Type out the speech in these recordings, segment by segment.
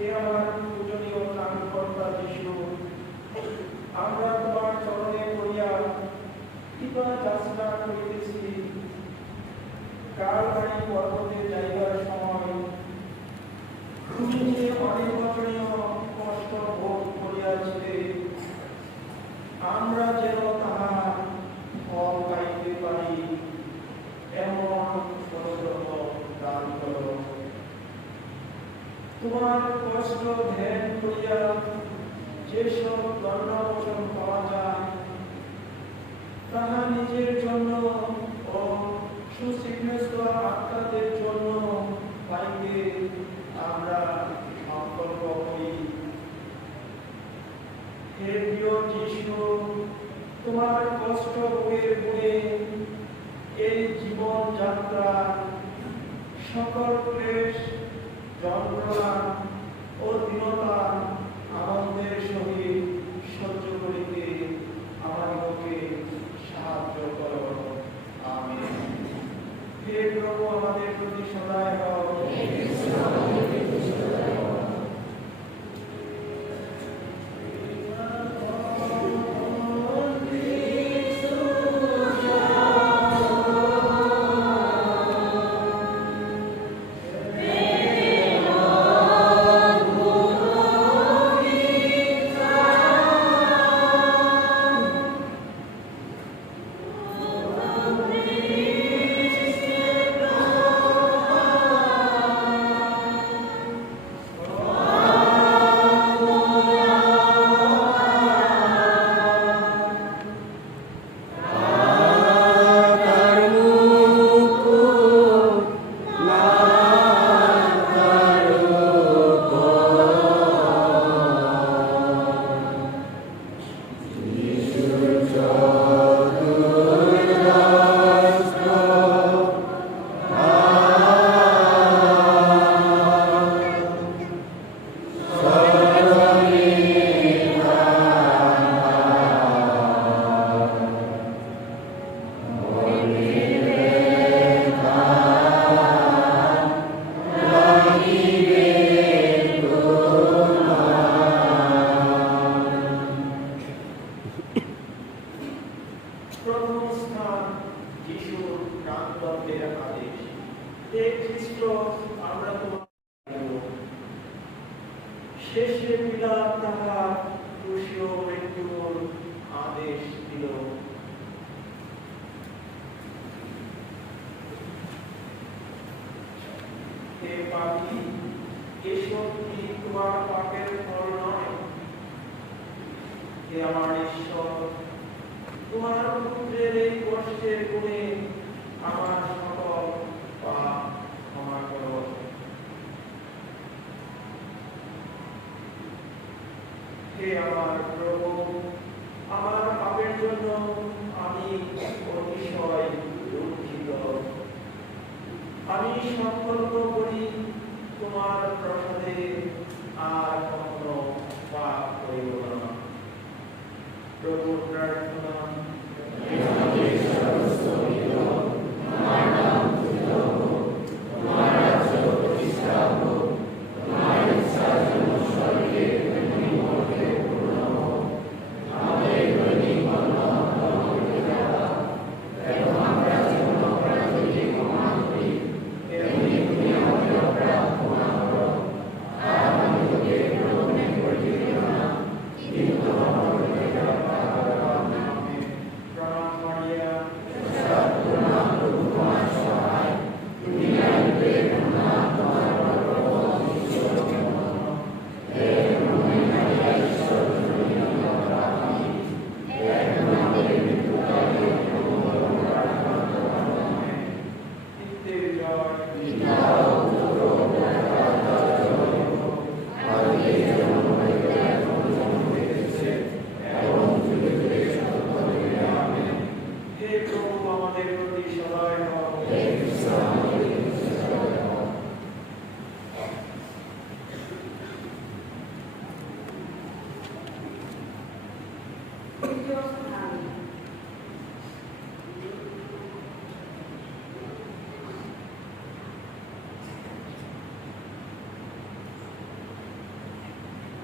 হে আমার পূজনীয় ত্রাণকর্তা যিশু, আমরা তোমার চরণে পড়িয়া কৃপা যাচনা করিতেছি। কালবাড়ি পর্বতে যাইবার সময় তুমি যে অনির্বচনীয় কষ্ট ভোগ করিয়াছিলে, আমরা যেন তাহা ফল পাইতে পারি এমন অনুগ্রহ দান করো। তোমার কষ্ট ধ্যান করিয়া যেসব দণ্ডবচন পাওয়া যায়, তাহা নিজের জন্য ও সুশিক্ষিত আত্মাদের জন্য পাইতে আমরা সংকল্প করি। হে প্রিয় যিশু, তোমার কষ্ট ভোগের গুণে এই জীবন যাত্রা সকল ক্লেশ, যন্ত্রণা ও দীনতা আনন্দের সহিত সহ্য করিতে আমাদিগকে সাহায্য করো। আমেন। হে প্রভু, আমাদের প্রতি সদয় হও। প্রথম স্থান যিশুর প্রাণদণ্ডের আদেশ। হে খ্রিস্ট, আমরা তোমার শেষে পিলাত তাহার ক্রুশীয় মৃত্যুর আদেশ দিল। হে পাপী, এসব কি তোমার পাপের ফল নয়? হে আমার ঈশ্বর, তোমার পুত্রের এই কষ্টের গুণে আমার সকল পাপ ক্ষমা করো। হে আমার প্রভু, আমার পাপের জন্য আমি অতিশয় দুঃখিত। আমি সংকল্প করি তোমার প্রসাদে আর কখনো পাপ করিব না। প্রভু প্রার্থনা।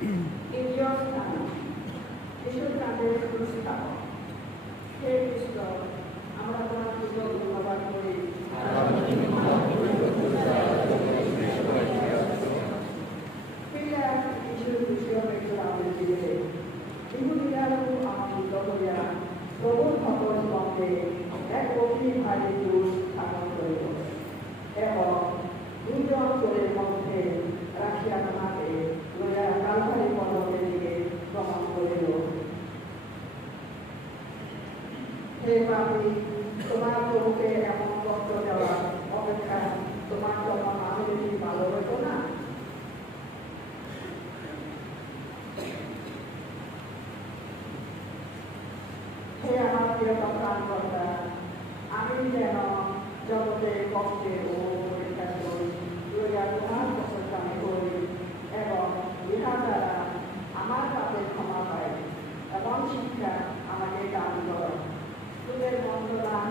দ্বিতীয় স্থান যিশুর কাঁধে পুরস্কারক। হে কৃষ্ণ, আমরা তোমার পুজো ধন্যবাদ করি। ফিরে যিশুর দ্বিতীয় মৃত্যুর আবৃত্তিতে ইহুদিরাও আনন্দ করিয়া প্রভুর ভক্ত সঙ্গে এক অগ্নি ভারী ক্রুশ স্থাপন করিল এবং দুজন চোরের মধ্যে রাখিয়া তোমাকে লইয়া কালভারি পর্বতের দিকে গমন করিল। হে পাপী, তোমার প্রভুকে এমন কষ্ট দেওয়া অপেক্ষা তোমার জন্য না হলে কি ভালো হতো না? হে আমার প্রিয় প্রাণকর্তা, আমি যেন জগতে কষ্টে ও পরীক্ষা করি লইয়া তোমার প্রশংসা করি এবং ইহা দ্বারা আমার পাপের ক্ষমা পাই। এমন শিক্ষা আমাকে দান কর। তোদের বন্ধদান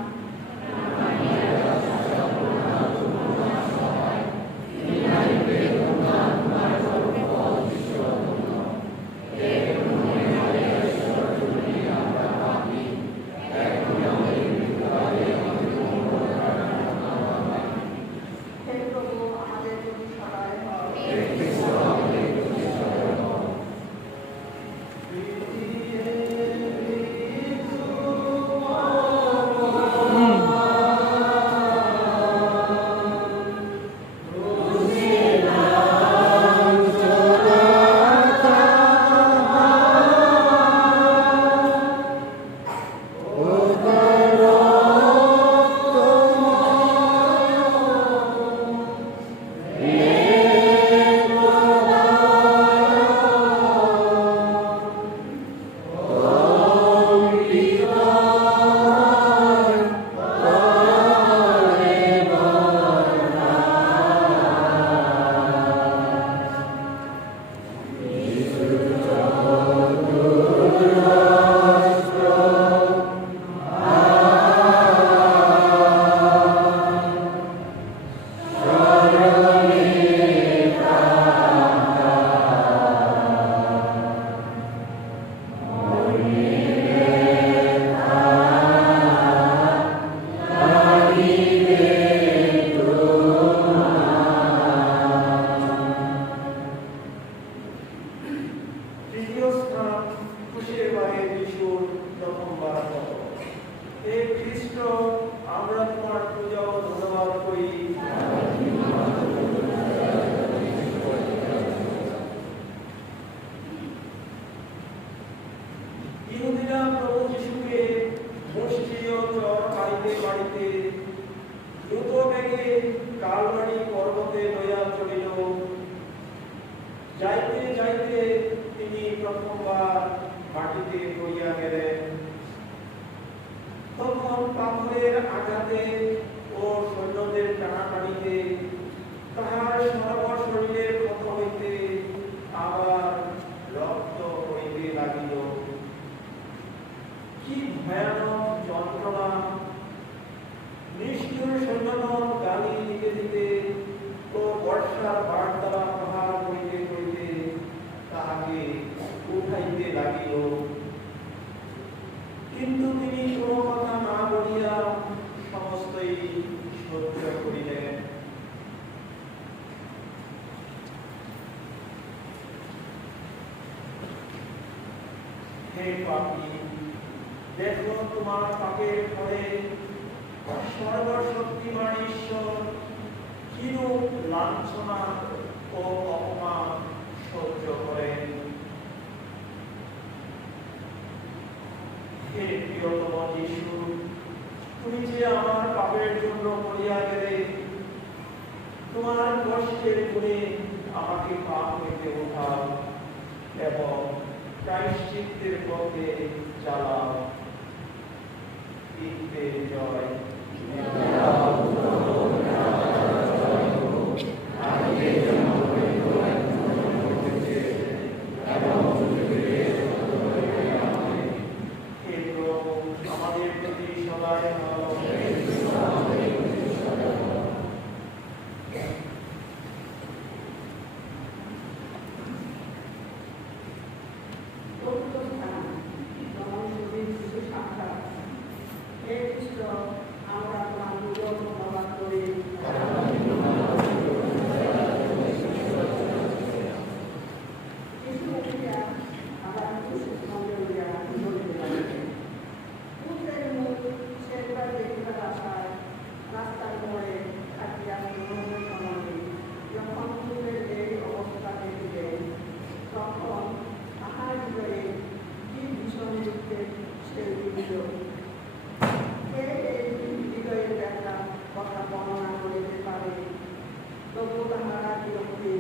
দেখো তোমার পাপের ফলে সর্বশক্তিমান ঈশ্বর কিরূপ লাঞ্ছনা ও অপমান সহ্য করেন। হে প্রিয়তম যিশু, তুমি যে আমার পাপের জন্য মরিয়া গেলে, তোমার কষ্টের গুণে আমাকে পাপ হইতে উঠাও এবং প্রায়শ্চিত্তের পথে চালাও। জয়। আমাদের প্রতি সবাই পবিত্র স্থান, জনশরীর শিশু সাক্ষাৎ। হে খ্রিস্ট, আমরা তোমার পুজো ধন্যবাদ করি। শিশু উঠিয়া আবার খুশি সঙ্গে উঠিয়া চলিতে লাগিলেন। পুত্রের মুখ সেবার দেখিবার আশায় রাস্তার মোড়ে থাকিয়া শুনবে সময়ে যখন পুত্রের এই অবস্থা দেখিলেন, তখন তাহার হৃদয়ে কি ভীষণ দুঃখের সেই দিল। কে এই হৃদয়ের ব্যথা কথা বর্ণনা করিতে পারে? তবু তাহারা বিরক্তি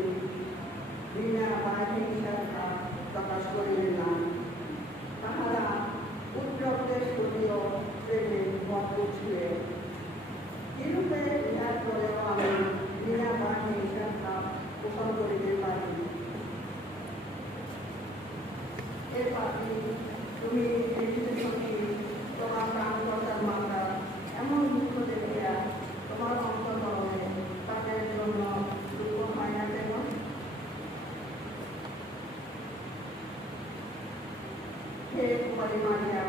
বিনা বাহিনী সংখ্যা প্রকাশ করিলেন না। তাহারা পুত্রদের শরীর প্রেমে মজবুত ছিলেন। কিরূপে ইহার পরেও আমি বিনা বাহিনী সংখ্যা পোষণ করিতে পারি? হে পাপী, তুমি দেখিতে সত্যি তোমার প্রাণকর্তার মাতা এমন দুঃখ দেখিয়া তোমার অন্তঃকরণে তাদের জন্য দুঃখ হয় না কেন? হে কুমারী মারিয়া,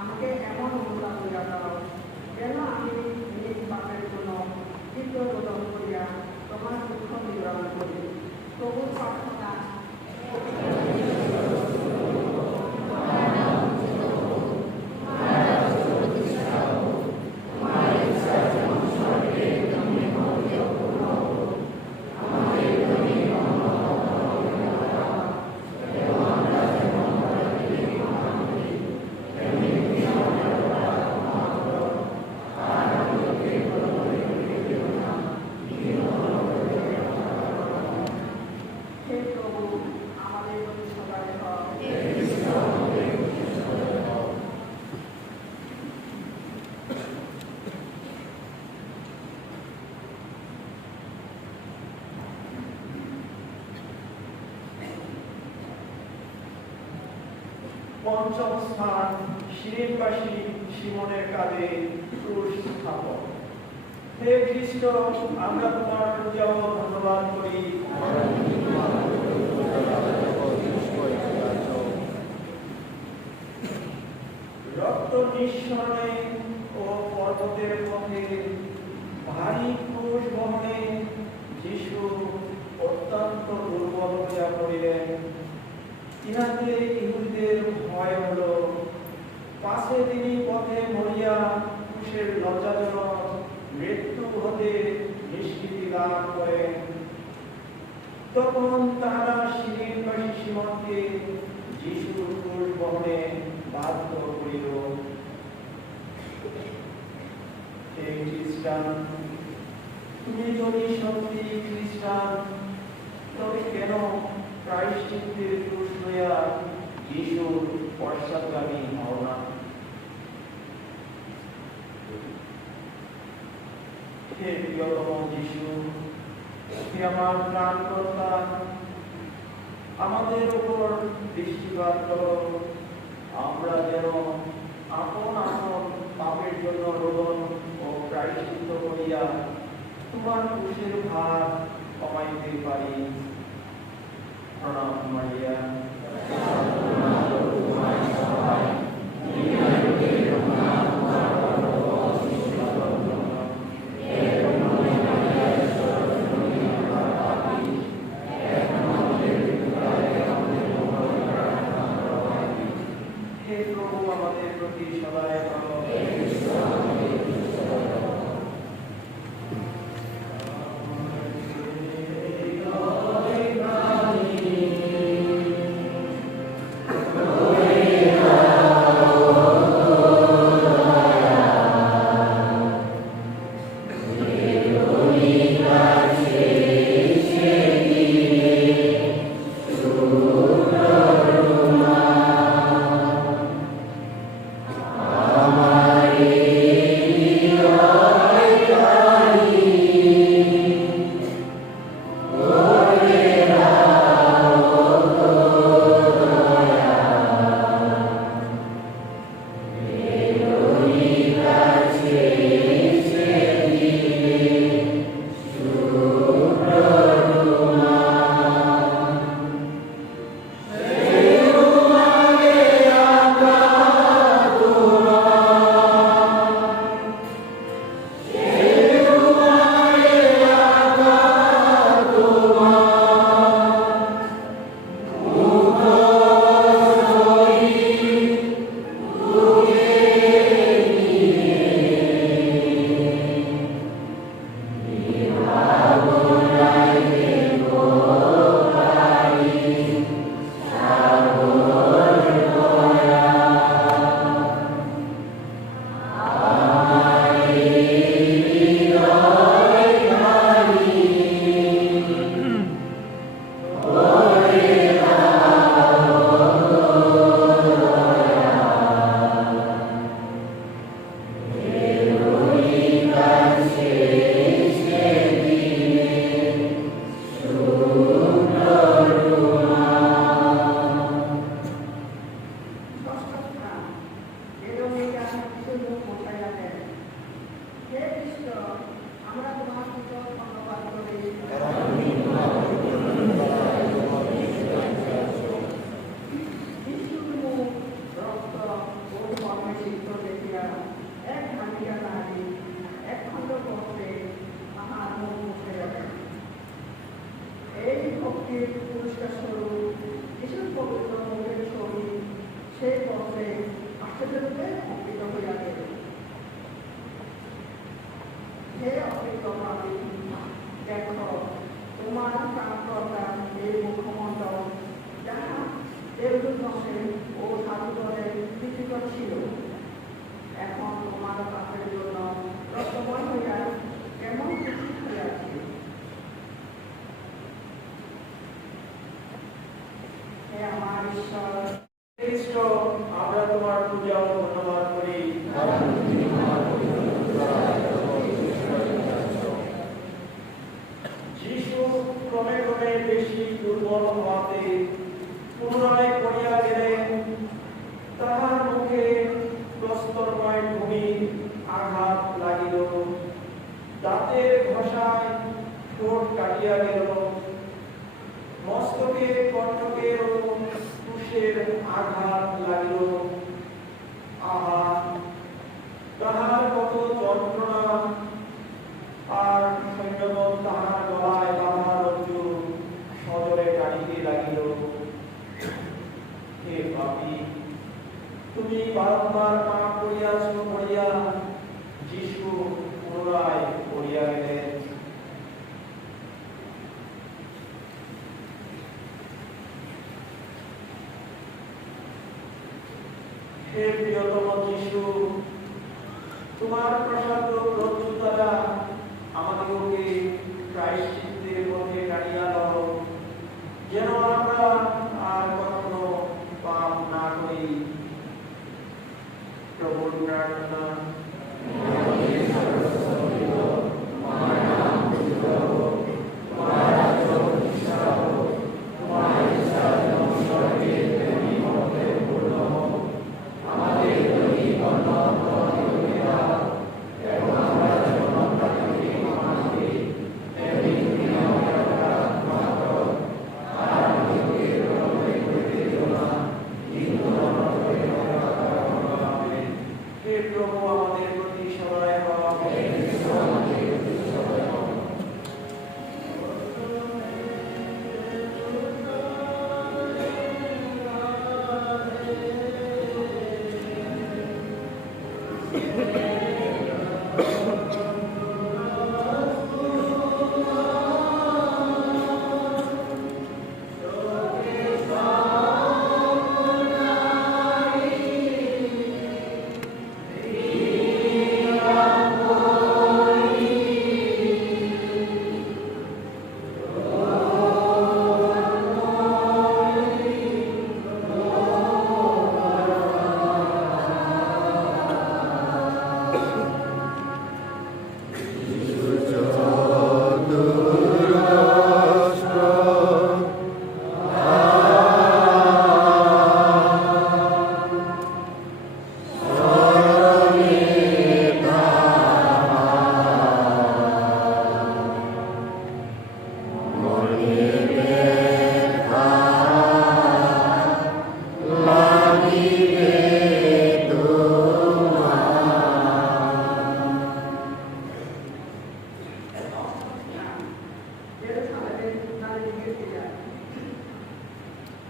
আমাকে এমন অনুতাপ করিয়া দাও, যেন আমি নিজ পাপের জন্য তীব্র রোদন করিয়া তোমার দুঃখ নিবারণ করি। তবু প্রার্থনা হে প্রভু, আমাদের প্রতি সদয় হও। পঞ্চম স্থান, শিরিনবাসী শিমনের কাঁধে ক্রুশ স্থাপন। হে খ্রিস্ট, আমরা তোমার পূজা ও ধন্যবাদ করি। রক্ত নিঃসরণে ও পর্বতের পথে ভারী ক্রুশ বহনে যিশু অত্যন্ত দুর্বল হইয়া পড়িলেন। ইহাতে ইহুদিদের ভয় হল, পাছে তিনি পথে মরিয়া ক্রুশের লজ্জাজনক মৃত্যু হতে নিষ্কৃতি লাভ করেন। তখন তাহারা শিরিনবাসী শিমনকে যিশুর ক্রুশ বহনে বাধ্য করিল। হে খ্রিস্টান, তুমি যদি সত্যি খ্রিস্টান, তবে কেন প্রায়শ্চিত্তের ক্রুশ লইয়া যিশুর পশ্চাৎগামী হও না? হে প্রিয়তম যিশু, হে আমার প্রাণকর্তা, আমাদের উপর দৃষ্টিপাত করো। আমরা যেন আপন আপন পাপের জন্য রোদন ও প্রায়শ্চিত্ত করিয়া তোমার ক্রুশের ভার কমাইতে পারি। প্রণাম মারিয়া। হে প্রভু, আমাদের প্রতি সদয় করো। Amari হে আমার ঈশ্বর, খ্রিস্ট, আমরা তোমার পূজা ও ধন্যবাদ করি। যিশু ক্রমে ক্রমে বেশি দুর্বল হওয়াতে পুনরায় পড়িয়া গেলেন। তাহার মুখে প্রস্তরময় ভূমি আঘাত লাগিল, দাঁতের ঘষায় ঠোঁট কাটিয়া গেল, মস্তকে কণ্ঠকে ও কুশের আঘাত লাগিল। আহা, তাহার কত যন্ত্রণা! আর সৈন্যদল তাহার গলায় বাঁধা রজ্জু সজোরে টানিতে লাগিল। হে পাপী, তুমি বারংবার পাপ করিয়াছ বলিয়া যিশু পুনরায় পড়িয়া গেলেন। হে প্রিয়তম যিশু, তোমার প্রসাদ রজ্জু দ্বারা আমাদিগকে প্রায়শ্চিত্তের পথে টানিয়া লও, যেন আমরা আর কখনো পাপ না করি। প্রভুর প্রার্থনা। হে প্রভু, আমাদের প্রতি সদয় হও।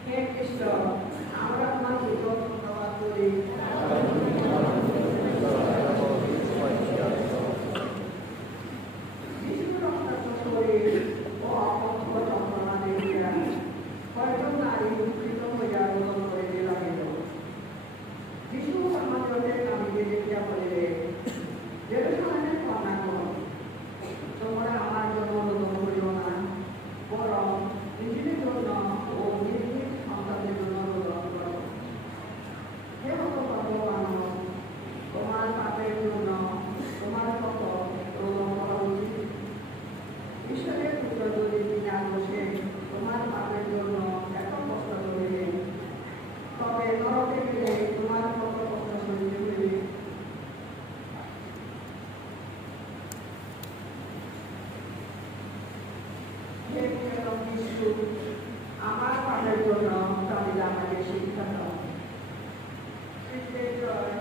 হে খ্রিস্ট, আমরা তোমাকে ধন্যবাদ করি। যিশুর রক্তাক্ত শরীর ও অকথ্য যন্ত্রণা দেখিয়া কয়জন নারী দুঃখিত হইয়া রোদন করিতে লাগিল। যিশু সমাজের নামীকে দেখিয়া বলিলেন, জেরুজালেমের কন্যাগণ, তোমরা আমার জন্য রোদন করিও না, বরং নিজেদের জন্য ও নিজ নিজ সন্তানদের জন্য রোদন করো। হে হতভাগ্য মানুষ, তোমার পাপের জন্য তোমার কত রোদন করা উচিত? ঈশ্বরের পুত্র যদি তিনি বসে তোমার পাপের জন্য এত কষ্ট করিলেন, তবে নরকে গেলে তোমার কত কষ্ট সইতে হইবে। হে প্রিয়তম যিশু, আমার পাপের জন্য তাহলে আমাকে শিক্ষা দাও। খ্রিস্টের জয়।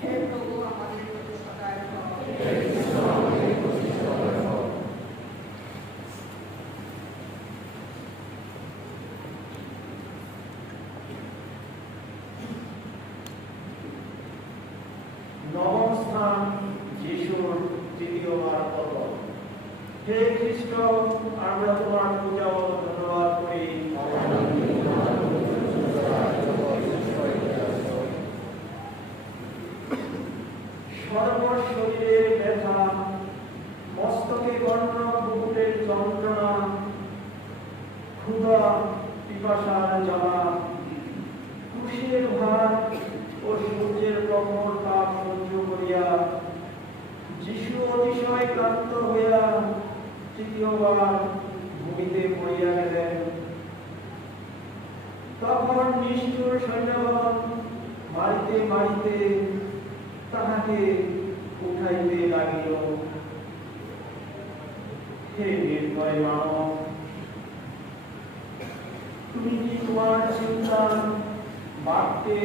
হে প্রভু, আমাদের প্রতি সদয় হও। নবম স্থান, যিশুর তৃতীয়বার পতন। হে খ্রিস্ট, আমরা তোমার পূজা ও ধন্যবাদ করি। সর্বশরীরের ব্যথা, মস্তকে গণ্য বুকুটের যন্ত্রণা, ক্ষুধা পিপাসার জ্বালা, ক্রুশের ভার ও সূর্যের প্রখর তাপ সহ্য করিয়া যিশু অতিশয় ক্লান্ত হইয়া তৃতীয়বার ভূমিতে পড়িয়া গেলেন। তখন নিষ্ঠুর সৈন্যগণ মারিতে মারিতে তাহাকে উঠাইতে লাগিল। হে নির্ভয় মানব, তুমি কি তোমার চিন্তা বাক্যে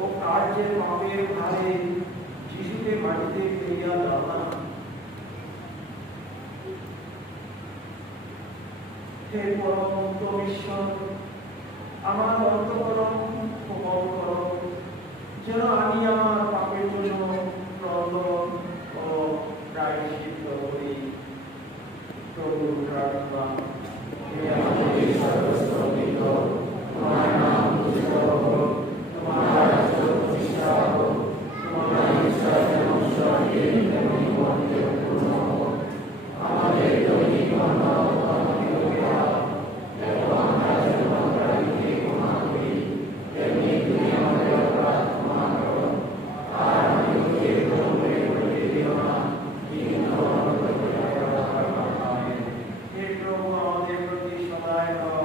ও কার্যের পাপের ভারে যিশুকে মাটিতে ফেলিয়া দাও না? হে পরম ঈশ্বর, আমার অন্তঃকরণ কোমল করো, যেন আমি আমার পাপের জন্য ক্রন্দন ও প্রায়শ্চিত্ত করি। প্রভুর প্রার্থনা। হে আমাদের সর্বস্তম্ভিত, তোমার নাম পূজিত হোক, তোমার রাজ্য প্রতিষ্ঠা হোক, তোমার ইচ্ছা যেমন স্বর্গে তেমনি মর্ত্যে পূর্ণ হোক। আমাদের দৈনিক অন্ন আমাদিগকে দাও, এবং আমরা যেমন অপরাধীকে ক্ষমা করি, তেমনি তুমি আমাদের অপরাধ ক্ষমা করো। আর আমাদিগকে প্রলোভনে পড়িতে দিও না, কিন্তু আমাদের দয়া করো। আমেন। হে প্রভু, আমাদের প্রতি সদয় হও।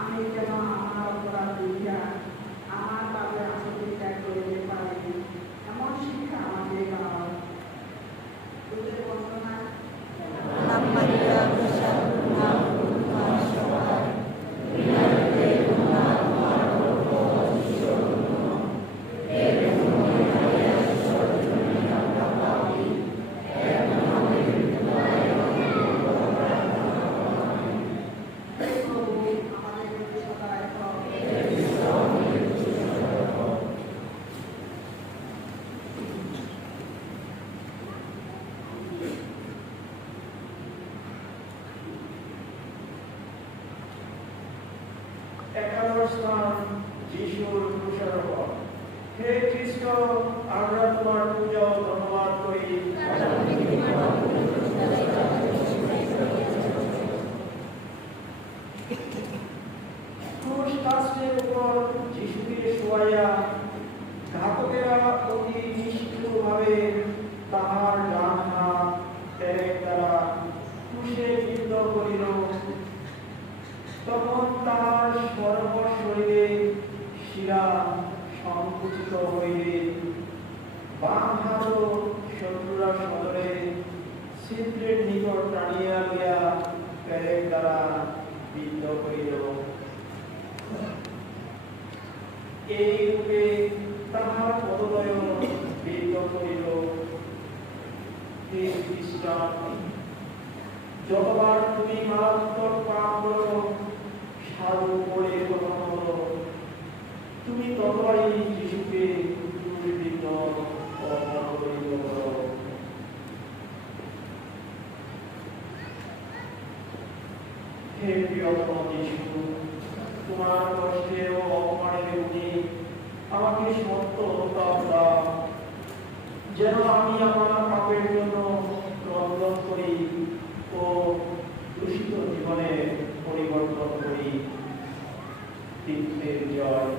আমি যেন আমার অপরাধ বুঝিয়া আমার পাপের আসক্তি ত্যাগ করিতে পারি, এমন শিক্ষা আমাকে দাও। তোদের বর্ণনা একাদশ স্থান যিশুর ক্রুশারোহণ। হে খ্রিস্ট, আমরা তোমার পূজা ও ধন্যবাদ করি। ক্রুশ কাষ্ঠের উপর যিশুকে শোয়াইয়া ঘাতকেরা অতি নিষ্ঠুরভাবে তাহার ডান হাত পেরেক দ্বারা ক্রুশে বিদ্ধ করিল। তখন তাহার সর্বশরীরে শিরা সংকুচিত হইলে বাম হাতও শত্রুরা সদরে ছিদ্রের নিকট টানিয়া লইয়া পেরেক দ্বারা বিদ্ধ করিল। এই রূপে তাহার পদদয় বিদ্ধ করিল। হে খ্রিস্টান, যতবার তুমি মারাত্মক পাপ করো, সাধু বলে গ্রহণ করো, তুমি ততবারই যিশুকে দুর্বৃত্ত অর্পণ করিল করো। হে প্রিয়তম যিশু, তোমার কষ্টের ও অপমানের গুণে আমাকে সত্য অনুতাপ দাও, যেন আমি আমার পাপের জন্য ক্রন্দন করি ও দূষিত জীবনে পরিবর্তন করি। তীর্থের জয়।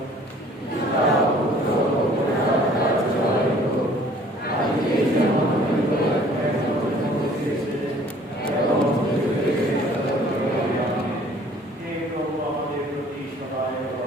হে প্রভু, আমাদের প্রতি সহায় হও।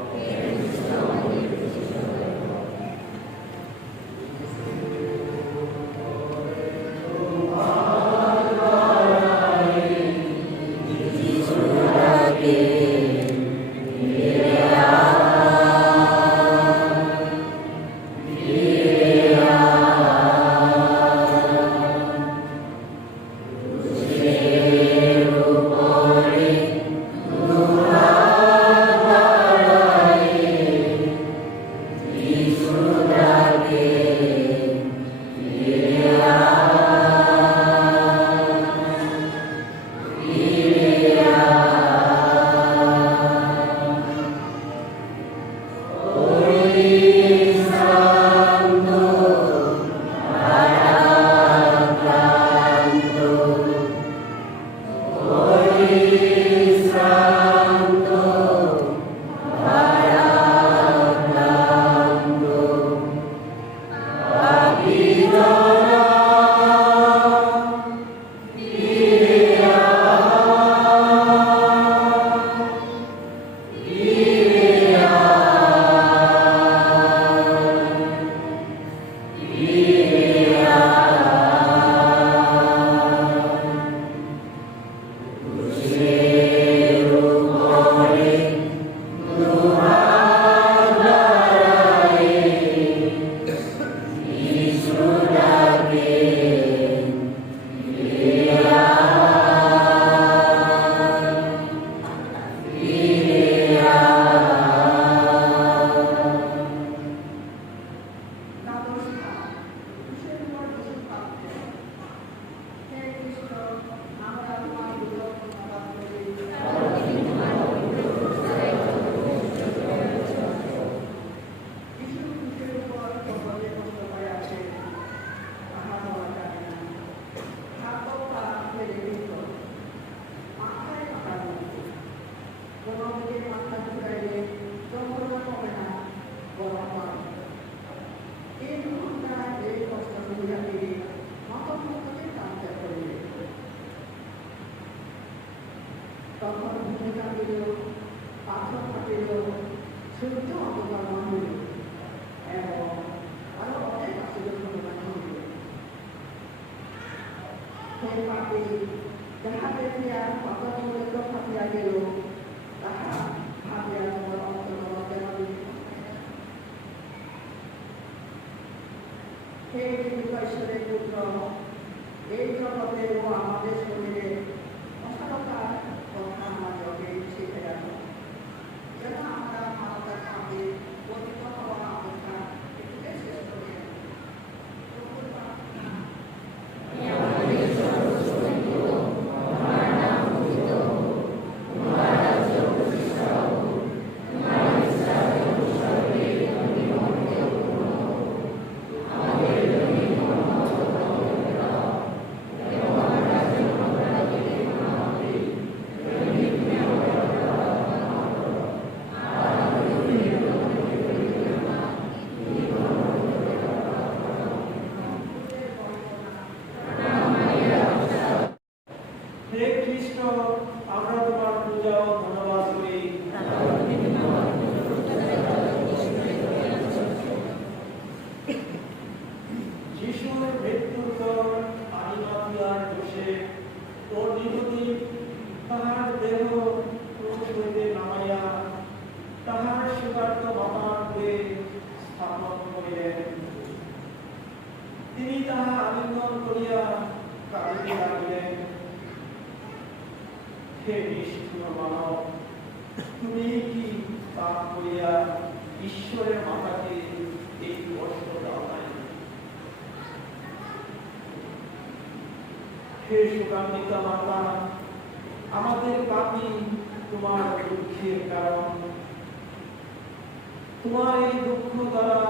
তখন ভূমি কাঁপিল, পাথর ফাটিল, সূর্য অবতরণ হইল এবং আরো অনেক আশ্চর্য ঘটনা ঘটিল। হে পাপী, যাহা দেখিয়া পাতামূলত ফাটিয়া গেল, তাহা ভাবিয়া তোমার অন্তর কেন বিকৃত? হে ঈশ্বরের পুত্র, এই জগতে ও আমাদের শরীরে অসারতার কথা আমাদেরকে শিখে রাখো, যেন আমরা মানবতার সঙ্গে পতিত হওয়া অপেক্ষা এটিকে শেষ করি। হে খ্রিস্ট, আমরা তোমার পূজা ও ধন্যবাদ করি। যিশুর মৃত্যুর পর আরিমাথিয়ার বসে ওর নিকটে তাহার দেহ ক্রুশ হইতে নামাইয়া তাহার সুকার্ত মাতার কুলে স্থাপন করিলেন। তিনি তাহা আলিঙ্গন করিয়া কাঁদিতে লাগিলেন। হে নিষ্ঠুর মানব, তুমি কি পাপ করিয়া ঈশ্বরের মাতাকে এই কষ্ট দাও নাই? হে সুকান্তিকা মাতা, আমাদের পাপী তোমার দুঃখের কারণ। তোমার এই দুঃখ দ্বারা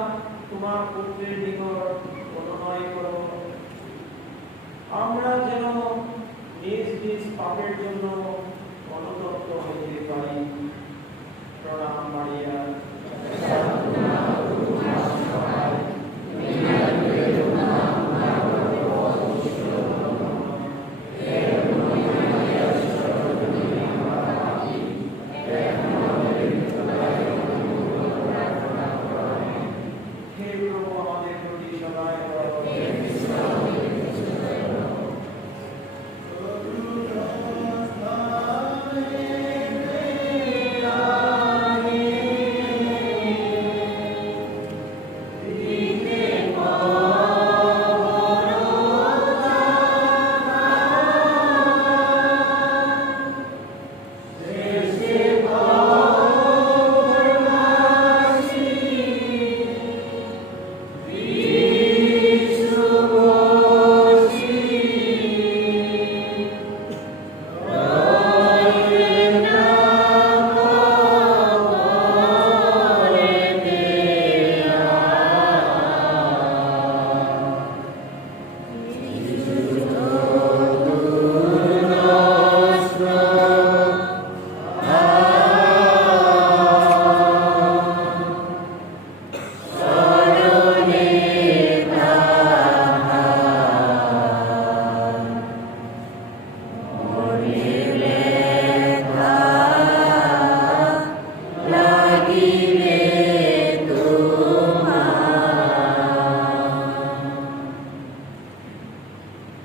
তোমার পুত্রের নিকট অনুনয় করো, আমরা যেন নিজ নিজ পাপের জন্য অনুতপ্ত হইতে পারি। প্রণাম মারিয়া।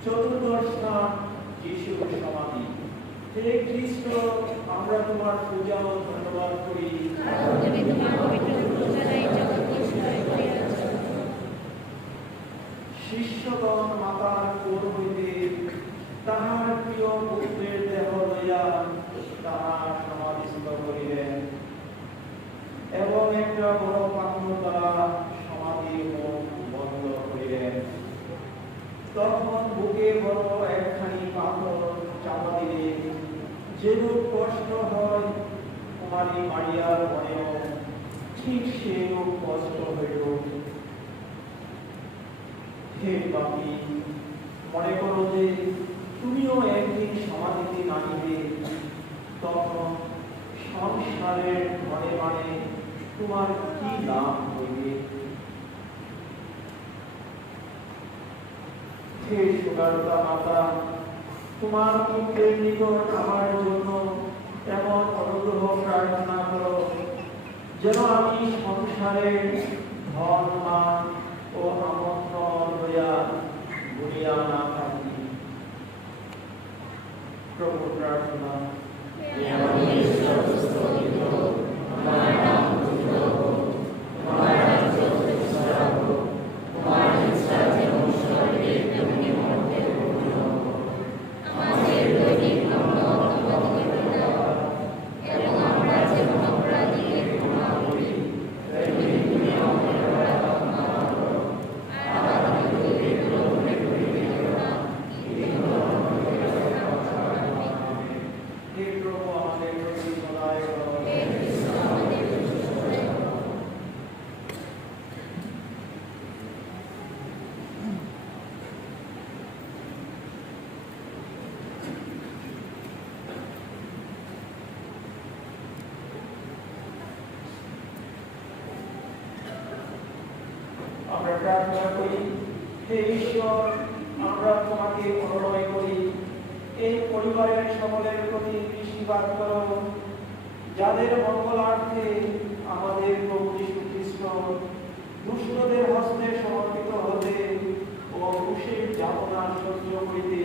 চতুর্দশ স্থান যিশুর সমাধি। হে খ্রিস্ট, আমরা তোমার পূজা ও ধন্যবাদ করি। শিষ্যগণ মাতার কোল হইতে তাহার প্রিয় পুত্রের দেহ লইয়া তাহার সমাধিস্থ করিলেন এবং একটা বড় পাত্র দ্বারা সমাধির মুখ বন্ধ করিলেন। তখন বুকে বড় একখানি পাথর চাপা দিলে যেরূপ কষ্ট হয় কুমারী মারিয়ার মনেও ঠিক সেরূপ কষ্ট হইল। হে পাপী, মনে করো যে তুমিও একদিন সমাধিতে নামিবে, তখন সংসারের ঘরে মানে তোমার কি লাভ হইবে? হে সুকান্তা মাতা, তোমার পুত্রের নিকট আমার জন্য এমন অনুগ্রহ প্রার্থনা করো যেন আমি সংসারের ধন মান ও আমন্ত্রণ হইয়া ঘুরিয়া না থাকি। প্রভু প্রার্থনা। আমরা প্রার্থনা করি, হে ঈশ্বর, আমরা তোমাকে অনুনয় করি, এই পরিবারের সকলের প্রতি দৃষ্টিপাত করো, যাদের মঙ্গলার্থে আমাদের প্রভু যীশু খ্রিস্ট দুষ্টদের হস্তে সমর্পিত হতে ও ক্রুশের যাতনা সহ্য করিতে